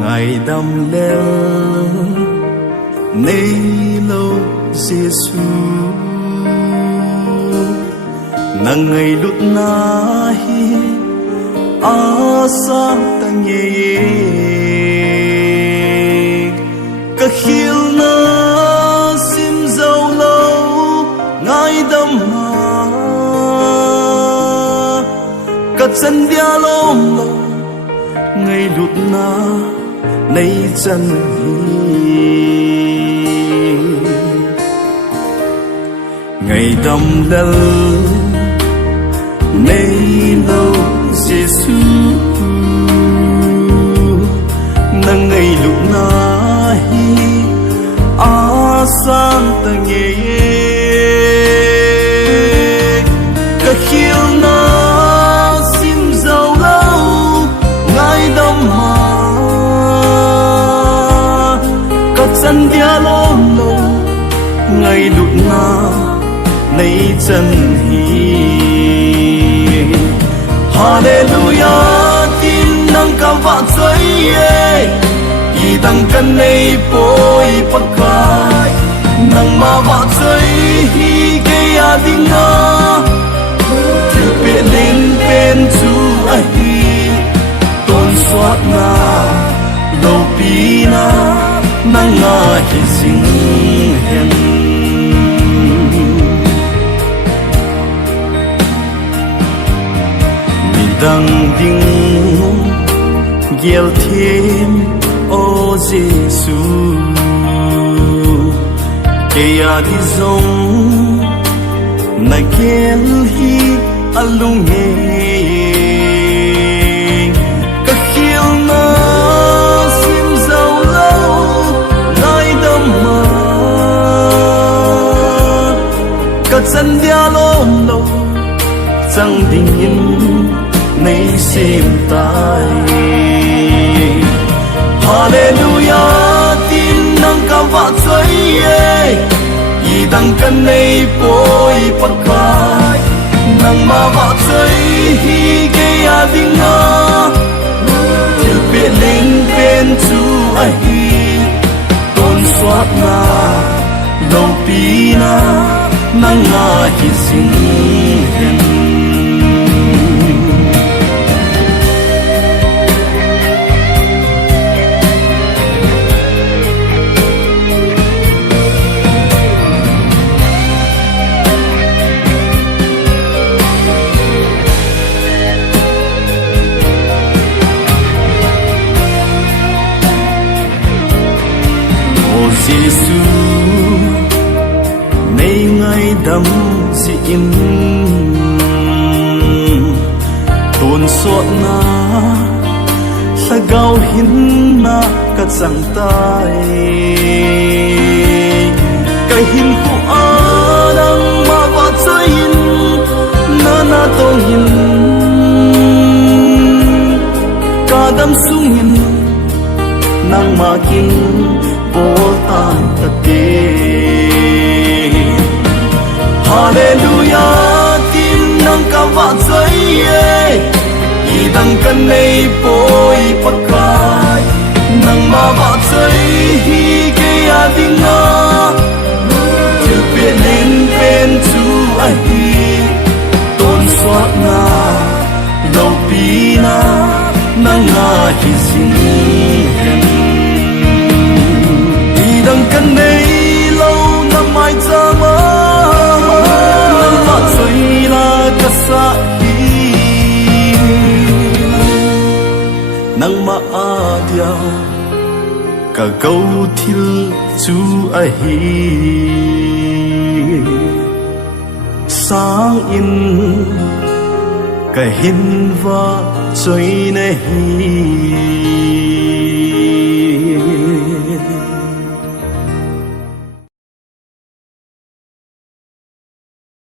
ngày đâm lên nay lâu Giêsu nang ngày lúc nahi asa tang ye ka khil na sim dâu lâu ngày đâm ma ka chân dia lom lo ngày lúc na nay chân ngày đâm lel nay lâu Giêsu nang ngày lúc na hi asan tang ye ka khil na sim dâu lâu ngày đâm ma ka chân dia lom lo ngày lúc na nay chân hi Hallelujah tin nang ka va choi ye I dang kan nei poi pakai nang ma va choi hi ke ya ding na tu pe len pen chu a hi ton swat na lo pi na nang nga hi sing hen dang ding gel thêm ô Giêsu kaya di zong na gel hi alung nghe ka khil na sim dâu lâu ngày đâm ma ka chân dia lom lo chẳng ding in nay sim tai Hallelujah tin nang ka va choi ye I dang kan nei poi pakai nang ma va choi hi ke ya ding na til pe len pen chu a hi ton swat na lo pi na nang nga hi sing hen Giêsu nay ngày đâm si in tôn suốt na sa gao hin na ka chang tai ka hin hu a nang ma wa chai in na na tong hin ka dam sung hin nang ma king tan ta te Hallelujah tin nang ka va chai ye I dang kan nei poi pakai nang ma va chai hi ke ya ding na til pe len pen chu a hi ton swat na lo pi na nang nga hi sing hen dang kan nei lâu năm mai cha ma nang ma choi la ka sa hi nang ma a dia ka gau thil chu a hi sang in ka hin va choi na hi